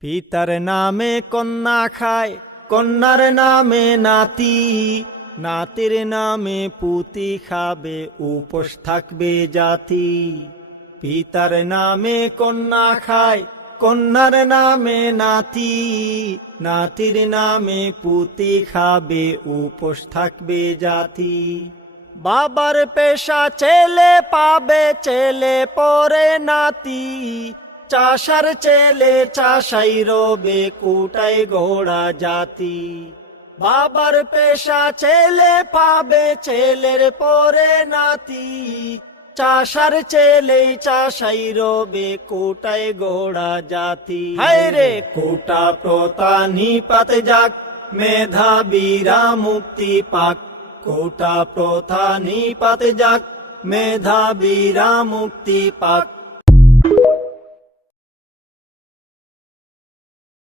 পিতার নামে কন্যা খায়, কন্যার নামে নাতি, নাতির নামে পুতি খাবে, উপোস থাকবে জাতি। পিতার নামে কন্যা খায়, কন্যার নামে নাতি, নাতির নামে পুতি খাবে, উপোস থাকবে জাতি। বাবার পেশা ছেলে পাবে, ছেলে পরে নাতি, চাষার ছেলে চাষাই রবে, কুটায় ঘোড়া জাতি। বাবার পেশা ছেলে পাবে, ছেলের পরে নাতি, চাষার ছেলে চাষাই রবে, কোটায় ঘোড়া জাতি। হায়রে কোটা প্রথা নিপাত যাক, মেধাবীরা মুক্তি পাক। কোটা প্রথা নিপাত যাক, মেধাবীরা মুক্তি পাক।